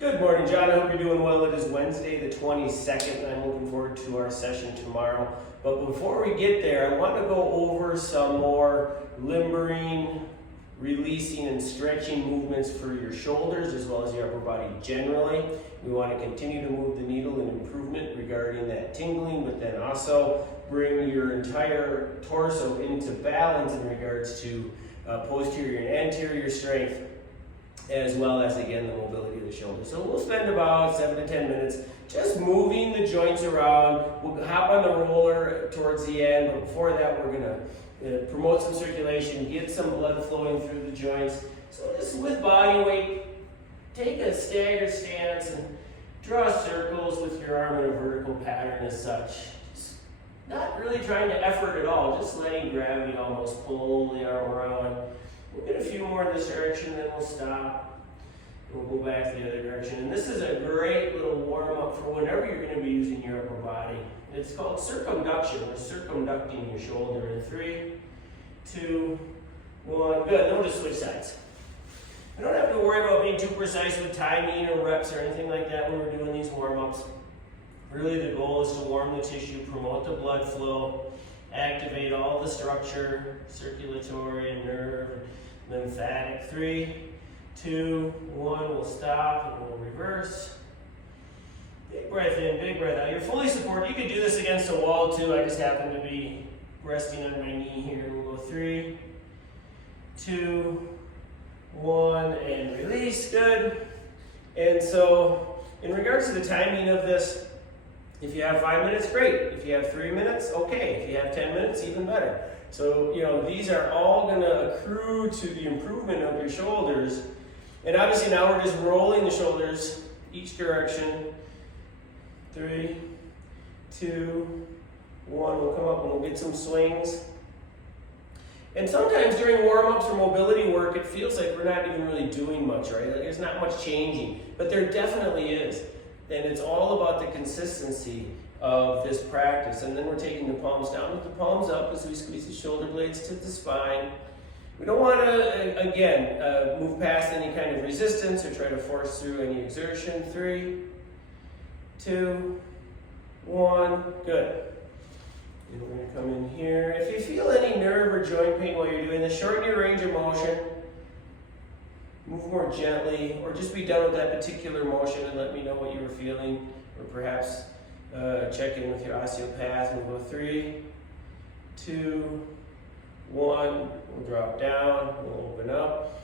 Good morning, John. I hope you're doing well. It is Wednesday the 22nd, and I'm looking forward to our session tomorrow. But before we get there, I want to go over some more limbering, releasing, and stretching movements for your shoulders as well as your upper body generally. We want to continue to move the needle in improvement regarding that tingling, but then also bring your entire torso into balance in regards to posterior and anterior strength, as well as, again, the mobility of the shoulder. So we'll spend about 7 to 10 minutes just moving the joints around. We'll hop on the roller towards the end, but before that, we're gonna promote some circulation, get some blood flowing through the joints. So just with body weight, take a staggered stance and draw circles with your arm in a vertical pattern as such. Just not really trying to effort at all, just letting gravity almost pull the arm around. We'll get a few more in this direction, then we'll stop. We'll go back the other direction. And this is a great little warm-up for whenever you're going to be using your upper body. It's called circumduction. We're circumducting your shoulder in 3, 2, 1. Good. Then we'll just switch sides. I don't have to worry about being too precise with timing or reps or anything like that when we're doing these warm-ups. Really, the goal is to warm the tissue, promote the blood flow, activate all the structure, circulatory and nerve, lymphatic. 3, 2, 1, we'll stop and we'll reverse. Big breath in, big breath out. You're fully supported. You could do this against a wall too. I just happen to be resting on my knee here. We'll go 3, 2, 1, and release. Good. And so, in regards to the timing of this, if you have 5 minutes, great. If you have 3 minutes, okay. If you have 10 minutes, even better. So, these are all going to accrue to the improvement of your shoulders. And obviously now we're just rolling the shoulders each direction. 3, 2, 1. We'll come up and we'll get some swings. And sometimes during warm-ups or mobility work, it feels like we're not even really doing much, right? Like there's not much changing. But there definitely is. And it's all about the consistency of this practice. And then we're taking the palms down with the palms up as we squeeze the shoulder blades to the spine. We don't want to, again, move past any kind of resistance or try to force through any exertion. 3, 2, 1, good. And we're going to come in here. If you feel any nerve or joint pain while you're doing this, shorten your range of motion. Move more gently, or just be done with that particular motion and let me know what you were feeling, or perhaps check in with your osteopath. And we'll go 3, 2, 1. We'll drop down, we'll open up.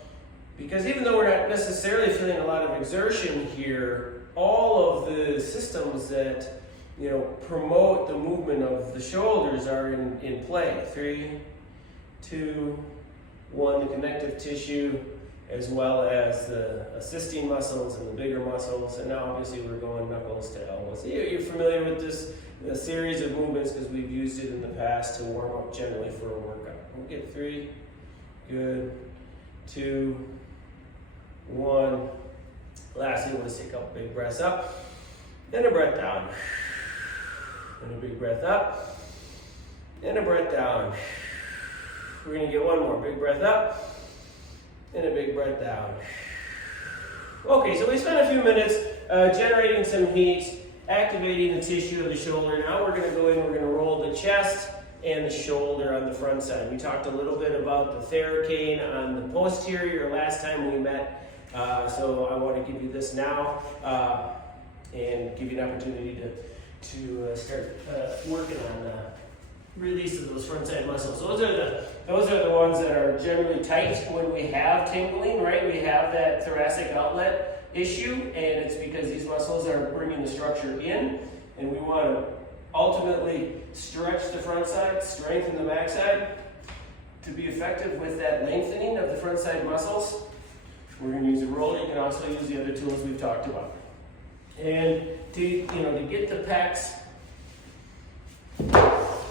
Because even though we're not necessarily feeling a lot of exertion here, all of the systems that promote the movement of the shoulders are in play. 3, 2, 1. The connective tissue, as well as the assisting muscles and the bigger muscles. And now obviously we're going knuckles to elbows. You're familiar with this series of movements because we've used it in the past to warm up generally for a workout. We'll get 3, good, 2, 1. Lastly, we'll just take a couple big breaths up, and a breath down. And a big breath up, and a breath down. We're gonna get one more big breath up, and a big breath down. Okay, so we spent a few minutes generating some heat, activating the tissue of the shoulder. Now we're going to go in, we're going to roll the chest and the shoulder on the front side. We talked a little bit about the theracane on the posterior last time we met, so I want to give you this now and give you an opportunity to start working on release of those front side muscles. Those are the ones that are generally tight when we have tingling, right? We have that thoracic outlet issue, and it's because these muscles are bringing the structure in, and we want to ultimately stretch the front side, strengthen the back side to be effective with that lengthening of the front side muscles. We're going to use a roll. You can also use the other tools we've talked about. And to get the pecs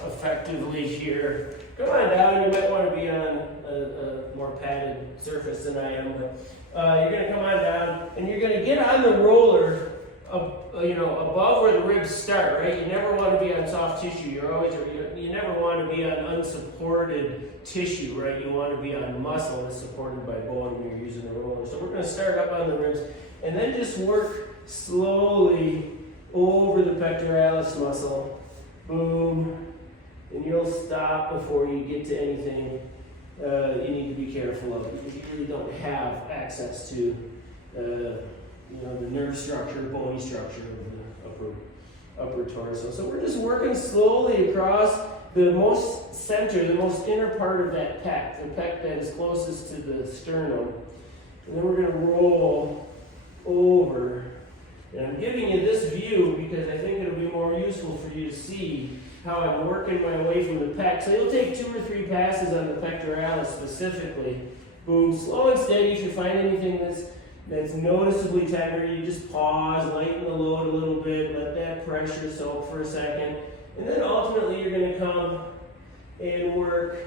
effectively here, come on down. You might want to be on a more padded surface than I am, but you're going to come on down and you're going to get on the roller above where the ribs start, right? You never want to be on soft tissue. You never want to be on unsupported tissue, right? You want to be on muscle that's supported by bone when you're using the roller. So we're going to start up on the ribs and then just work slowly over the pectoralis muscle. Boom. And you'll stop before you get to anything you need to be careful of, because you really don't have access to the nerve structure, bony structure of the upper torso. So we're just working slowly across the most center, the most inner part of that pec, the pec that is closest to the sternum. And then we're going to roll over. And I'm giving you this view because I think it'll be more useful for you to see how I'm working my way from the pec. So you'll take 2 or 3 passes on the pectoralis specifically. Boom, slow and steady. If you find anything that's noticeably tender, you just pause, lighten the load a little bit, let that pressure soak for a second. And then ultimately you're going to come and work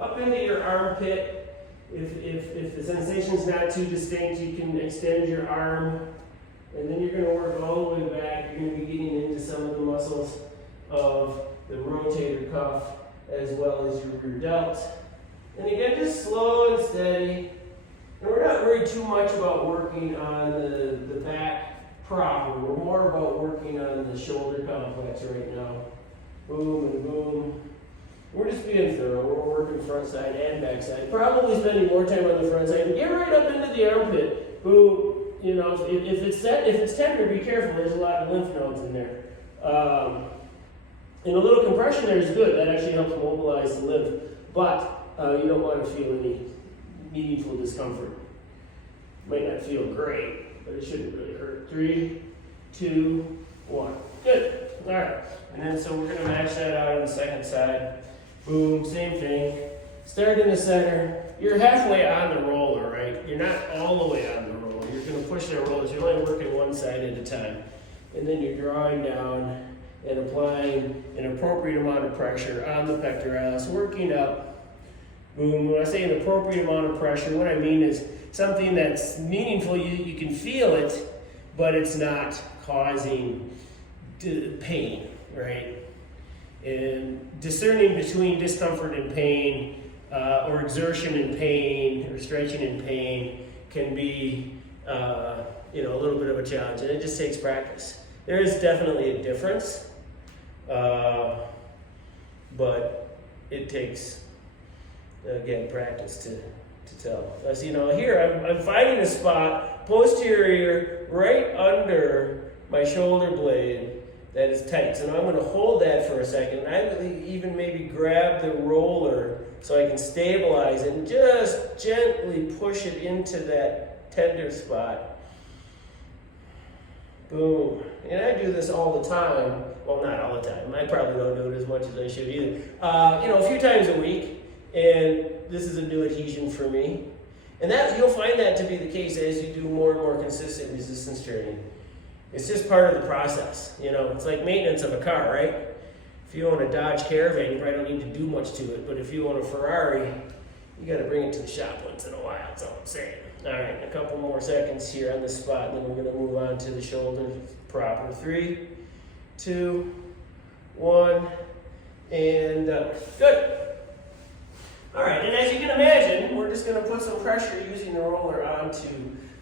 up into your armpit. If the sensation's not too distinct, you can extend your arm. And then you're going to work all the way back. You're going to be getting into some of the muscles of the rotator cuff as well as your rear delt. And again, just slow and steady. And we're not worried too much about working on the back proper. We're more about working on the shoulder complex right now. Boom and boom. We're just being thorough. We're working front side and back side. Probably spending more time on the front side. And get right up into the armpit. Boom. If it's tender, be careful. There's a lot of lymph nodes in there. And a little compression there is good. That actually helps mobilize the lymph. But you don't want to feel any meaningful discomfort. Might not feel great, but it shouldn't really hurt. 3, 2, 1. Good. All right. And then so we're going to match that out on the second side. Boom. Same thing. Start in the center. You're halfway on the roller, right? You're not all the way on the roller. You're going to push that roller. So you're only working one side at a time. And then you're drawing down and applying an appropriate amount of pressure on the pectoralis, working up. Boom. When I say an appropriate amount of pressure, what I mean is something that's meaningful. You can feel it, but it's not causing pain, right? And discerning between discomfort and pain, or exertion and pain, or stretching and pain can be, a little bit of a challenge, and it just takes practice. There is definitely a difference, but it takes, again, practice to tell. So, here I'm finding a spot posterior right under my shoulder blade that is tight. So now I'm going to hold that for a second. I even maybe grab the roller so I can stabilize it and just gently push it into that tender spot. Boom. And I do this all the time. Well, not all the time. I probably don't do it as much as I should either. A few times a week. And this is a new adhesion for me. And that you'll find that to be the case as you do more and more consistent resistance training. It's just part of the process. It's like maintenance of a car, right? If you own a Dodge Caravan, you probably don't need to do much to it. But if you own a Ferrari, you got to bring it to the shop once in a while. That's all I'm saying. All right, a couple more seconds here on this spot, and then we're going to move on to the shoulder proper. 3, 2, 1, and good. All right, and as you can imagine, we're just going to put some pressure using the roller onto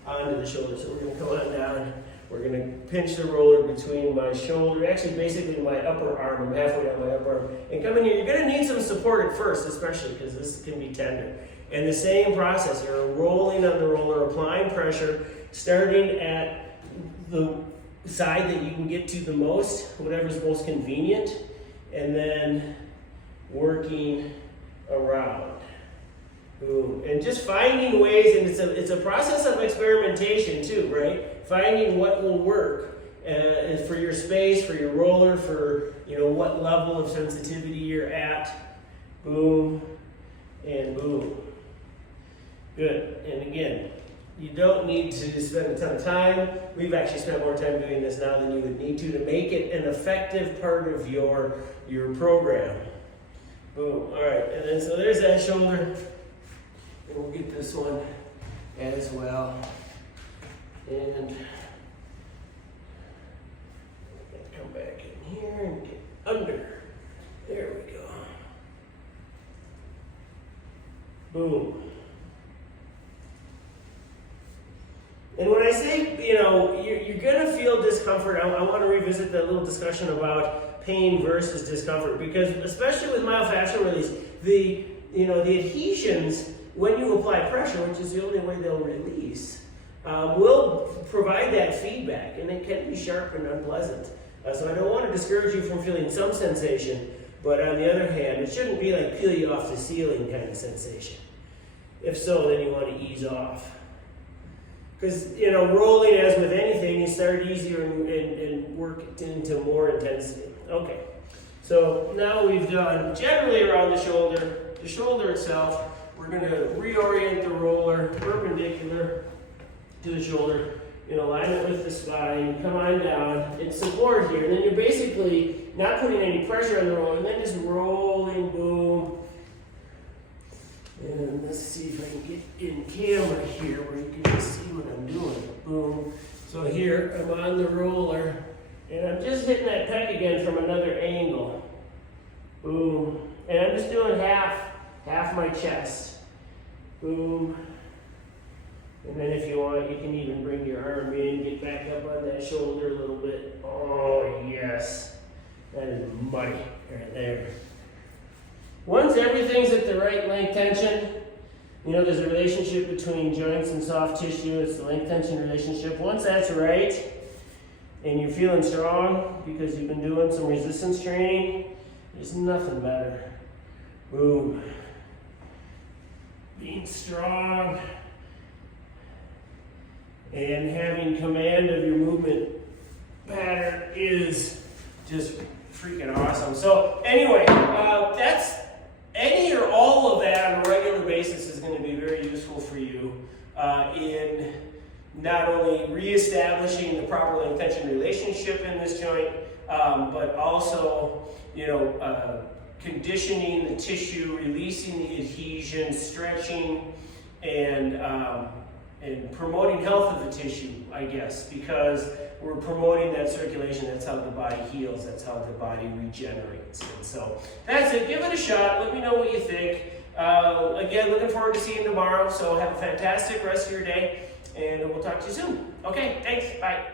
the shoulder. So we're going to go on down. We're going to pinch the roller between my shoulder, actually basically my upper arm. I'm halfway down my upper arm. And come in here. You're going to need some support at first, especially because this can be tender. And the same process. You're rolling on the roller, applying pressure, starting at the side that you can get to the most, whatever's most convenient, and then working around. Boom. And just finding ways, and it's a process of experimentation too, right? Finding what will work for your space, for your roller, for what level of sensitivity you're at. Boom and boom. Good. And again, you don't need to spend a ton of time. We've actually spent more time doing this now than you would need to make it an effective part of your program. Boom. All right. And then so there's that shoulder. And we'll get this one as well. And Boom. And when I say, you know, you're going to feel discomfort, I want to revisit that little discussion about pain versus discomfort, because especially with myofascial release, the adhesions, when you apply pressure, which is the only way they'll release, will provide that feedback, and it can be sharp and unpleasant. So I don't want to discourage you from feeling some sensation, but on the other hand, it shouldn't be like peel you off the ceiling kind of sensation. If so, then you want to ease off. Because, you know, rolling, as with anything, you start easier and work into more intensity. Okay, so now we've done generally around the shoulder itself. We're going to reorient the roller perpendicular to the shoulder in alignment with the spine. Come on down and support here. And then you're basically not putting any pressure on the roller, and then just rolling, boom. And let's see if I can get in camera here where you can just see what I'm doing. Boom. So here I'm on the roller, and I'm just hitting that pec again from another angle. Boom. And I'm just doing half my chest. Boom. And then if you want, you can even bring your arm in, get back up on that shoulder a little bit. Oh, yes. That is money right there. Once everything's at the right length tension, you know, there's a relationship between joints and soft tissue. It's the length tension relationship. Once that's right, and you're feeling strong because you've been doing some resistance training, there's nothing better. Boom. Being strong and having command of your movement pattern is just freaking awesome. So anyway, that's any or all of that on a regular basis is going to be very useful for you in not only reestablishing the proper length tension relationship in this joint, but also, you know, conditioning the tissue, releasing the adhesion, stretching, and promoting health of the tissue, I guess, because we're promoting that circulation. That's how the body heals. That's how the body regenerates. And so that's it. Give it a shot. Let me know what you think. Again, looking forward to seeing you tomorrow. So have a fantastic rest of your day, and we'll talk to you soon. Okay, thanks. Bye.